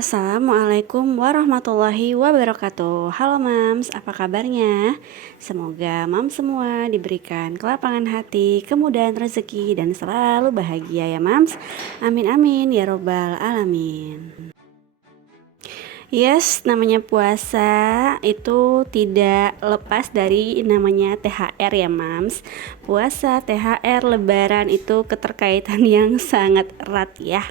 Assalamualaikum warahmatullahi wabarakatuh. Halo Mams, apa kabarnya? Semoga Mams semua diberikan kelapangan hati, kemudahan rezeki, dan selalu bahagia ya Mams. Amin amin ya robbal alamin. Yes, namanya puasa itu tidak lepas dari namanya THR ya Mams. Puasa, THR, Lebaran itu keterkaitan yang sangat erat ya.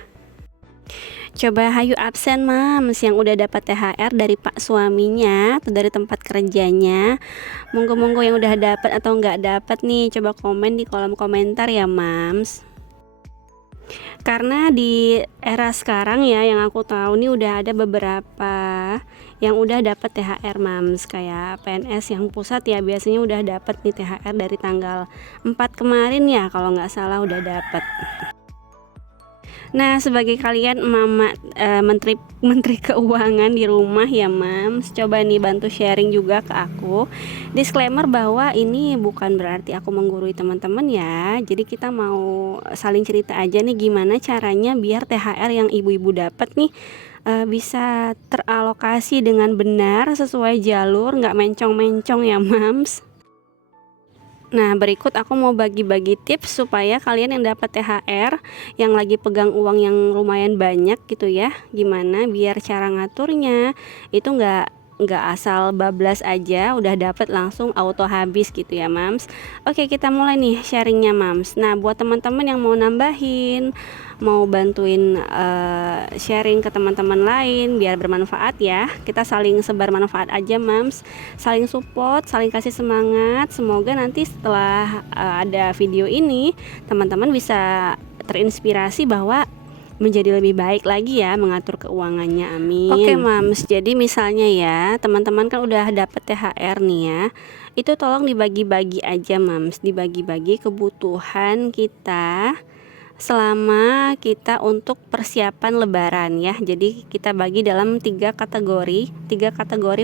Coba hayu absen Mams yang udah dapat THR dari pak suaminya atau dari tempat kerjanya. Monggo-monggo yang udah dapat atau nggak dapat nih, coba komen di kolom komentar ya Mams. Karena di era sekarang ya yang aku tahu nih udah ada beberapa yang udah dapat THR Mams, kayak PNS yang pusat ya biasanya udah dapat nih THR dari tanggal 4 kemarin ya kalau nggak salah udah dapat. Nah, sebagai kalian mama menteri keuangan di rumah ya Mams, coba nih bantu sharing juga ke aku. Disclaimer bahwa ini bukan berarti aku menggurui teman-teman ya. Jadi kita mau saling cerita aja nih gimana caranya biar THR yang ibu-ibu dapat nih bisa teralokasi dengan benar sesuai jalur, nggak mencong-mencong ya Mams. Nah, berikut aku mau bagi-bagi tips supaya kalian yang dapat THR, yang lagi pegang uang yang lumayan banyak gitu ya, gimana biar cara ngaturnya itu nggak asal bablas aja udah dapat langsung auto habis gitu ya Mams. Oke, kita mulai nih sharingnya Mams. Nah, buat teman-teman yang mau nambahin, mau bantuin sharing ke teman-teman lain biar bermanfaat ya, kita saling sebar manfaat aja Mams, saling support, saling kasih semangat. Semoga nanti setelah ada video ini teman-teman bisa terinspirasi bahwa menjadi lebih baik lagi ya mengatur keuangannya, amin. Oke Mams, jadi misalnya ya teman-teman kan udah dapet THR nih ya, itu tolong dibagi-bagi aja Mams, dibagi-bagi kebutuhan kita selama kita untuk persiapan lebaran ya. Jadi kita bagi dalam tiga kategori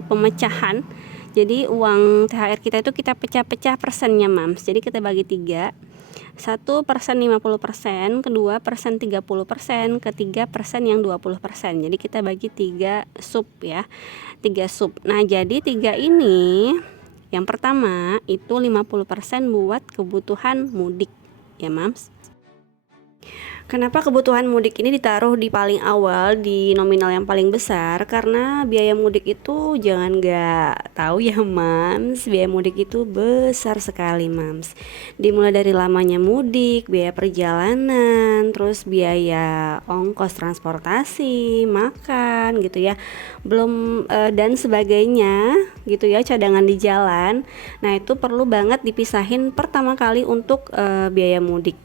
pemecahan. Jadi uang THR kita itu kita pecah-pecah persennya Mams, jadi kita bagi tiga. 1% 50%, kedua persen 30%, ketiga persen yang 20%. Jadi kita bagi 3 sub ya, 3 sub. Nah jadi 3 ini, yang pertama itu 50% buat kebutuhan mudik ya Mams. Kenapa kebutuhan mudik ini ditaruh di paling awal, di nominal yang paling besar? Karena biaya mudik itu jangan nggak tahu ya Mams, biaya mudik itu besar sekali Mams. Dimulai dari lamanya mudik, biaya perjalanan, terus biaya ongkos transportasi, makan gitu ya, belum dan sebagainya gitu ya, cadangan di jalan. Nah itu perlu banget dipisahin pertama kali untuk biaya mudik.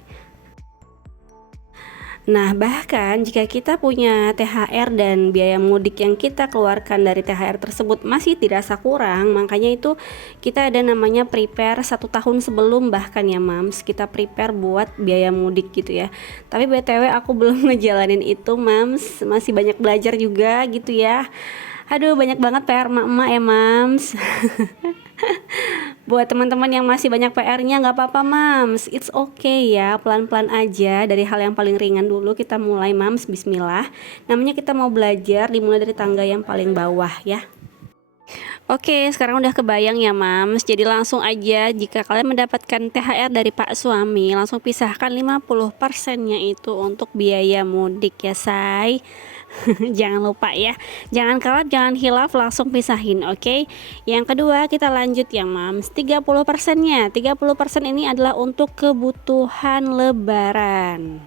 Nah, bahkan jika kita punya THR dan biaya mudik yang kita keluarkan dari THR tersebut masih dirasa kurang, makanya itu kita ada namanya prepare 1 tahun sebelum bahkan ya Mams, kita prepare buat biaya mudik gitu ya. Tapi BTW aku belum ngejalanin itu Mams, masih banyak belajar juga gitu ya. Aduh, banyak banget PR emak-emak ya Mams. Buat teman-teman yang masih banyak PR-nya nggak apa-apa Mams, it's okay ya, pelan-pelan aja dari hal yang paling ringan dulu kita mulai Mams, bismillah. Namanya kita mau belajar, dimulai dari tangga yang paling bawah ya. Oke, sekarang udah kebayang ya Mams. Jadi langsung aja jika kalian mendapatkan THR dari Pak Suami, langsung pisahkan 50%-nya itu untuk biaya mudik ya say. Jangan lupa ya, jangan kalap, jangan hilaf, langsung pisahin, oke? Yang kedua kita lanjut ya Mams, 30%-nya. 30% ini adalah untuk kebutuhan lebaran.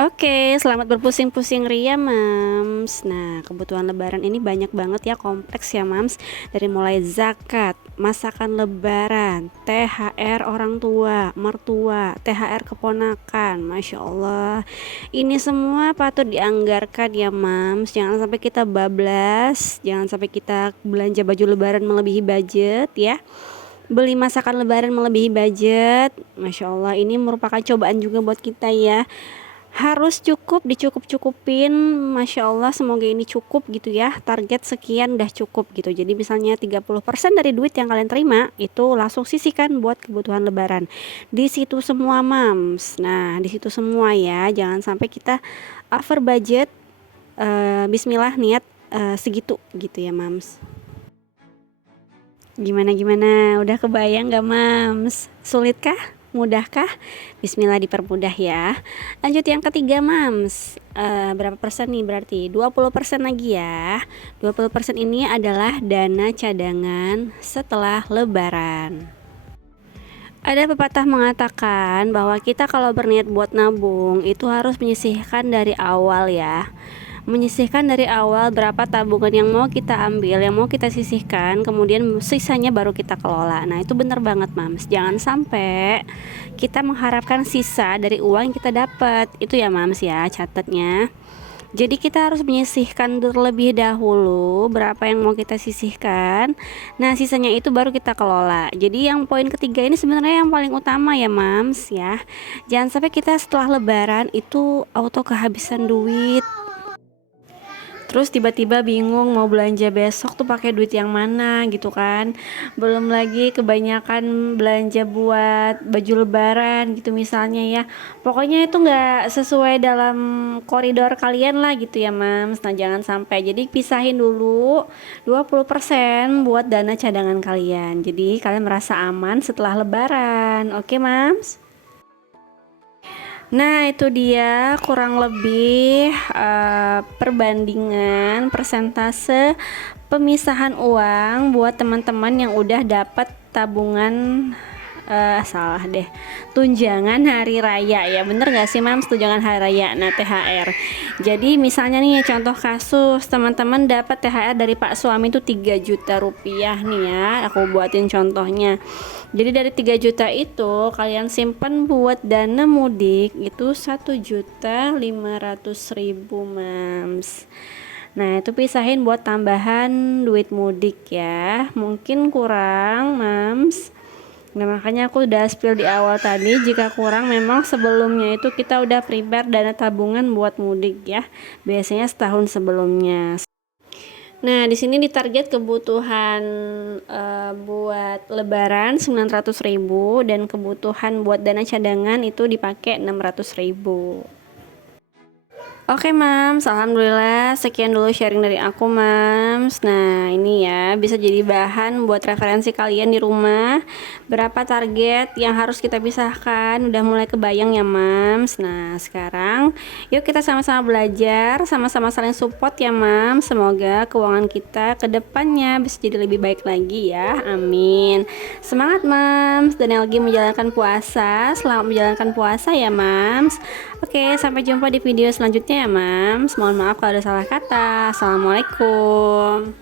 Oke, selamat berpusing-pusing ria Mams. Nah, kebutuhan lebaran ini banyak banget ya, kompleks ya Mams. Dari mulai zakat, masakan lebaran, THR orang tua, mertua, THR keponakan. Masya Allah, ini semua patut dianggarkan ya Mams. Jangan sampai kita bablas, jangan sampai kita belanja baju lebaran melebihi budget ya, beli masakan lebaran melebihi budget. Masya Allah, ini merupakan cobaan juga buat kita ya, harus cukup, dicukup-cukupin. Masya Allah, semoga ini cukup gitu ya, target sekian udah cukup gitu. Jadi misalnya 30% dari duit yang kalian terima itu langsung sisihkan buat kebutuhan lebaran. Di situ semua Mams. Nah, di situ semua ya, jangan sampai kita over budget Bismillah niat segitu gitu ya Mams. Gimana, udah kebayang gak Mams? Sulitkah? Mudahkah? Bismillah dipermudah ya. Lanjut yang ketiga Mams. Berapa persen nih berarti? 20% lagi ya. 20% ini adalah dana cadangan setelah lebaran. Ada pepatah mengatakan bahwa kita kalau berniat buat nabung itu harus menyisihkan dari awal ya. Menyisihkan dari awal berapa tabungan yang mau kita ambil, yang mau kita sisihkan, kemudian sisanya baru kita kelola. Nah itu bener banget Mams, jangan sampai kita mengharapkan sisa dari uang yang kita dapat. Itu ya Mams ya, catatnya. Jadi kita harus menyisihkan terlebih dahulu berapa yang mau kita sisihkan. Nah sisanya itu baru kita kelola. Jadi yang poin ketiga ini sebenarnya yang paling utama ya Mams ya. Jangan sampai kita setelah lebaran itu auto kehabisan duit. Terus tiba-tiba bingung mau belanja besok tuh pakai duit yang mana gitu kan. Belum lagi kebanyakan belanja buat baju lebaran gitu misalnya ya. Pokoknya itu nggak sesuai dalam koridor kalian lah gitu ya Mams. Nah jangan sampai, jadi pisahin dulu 20% buat dana cadangan kalian. Jadi kalian merasa aman setelah lebaran. Oke Mams? Nah itu dia kurang lebih perbandingan persentase pemisahan uang buat teman-teman yang udah dapat tabungan salah deh, tunjangan hari raya ya, bener gak sih Mams? Tunjangan hari raya, nah THR. Jadi misalnya nih contoh kasus teman-teman dapat THR dari Pak suami itu 3 juta rupiah nih ya, aku buatin contohnya. Jadi dari 3 juta itu kalian simpan buat dana mudik itu 1.500.000 Mams. Nah itu pisahin buat tambahan duit mudik ya, mungkin kurang Mams. Nah makanya aku udah spill di awal tadi, jika kurang memang sebelumnya itu kita udah prepare dana tabungan buat mudik ya, biasanya setahun sebelumnya. Nah di sini ditarget kebutuhan buat lebaran 900.000 dan kebutuhan buat dana cadangan itu dipakai 600.000. Oke Mams, alhamdulillah sekian dulu sharing dari aku Mams. Nah ini ya bisa jadi bahan buat referensi kalian di rumah. Berapa target yang harus kita pisahkan, udah mulai kebayang ya Mams. Nah sekarang yuk kita sama-sama belajar, sama-sama saling support ya Mams. Semoga keuangan kita ke depannya bisa jadi lebih baik lagi ya, amin. Semangat Mams, dan yang lagi menjalankan puasa, selamat menjalankan puasa ya Mams. Oke, sampai jumpa di video selanjutnya ya Mams. Mohon maaf kalau ada salah kata. Assalamualaikum.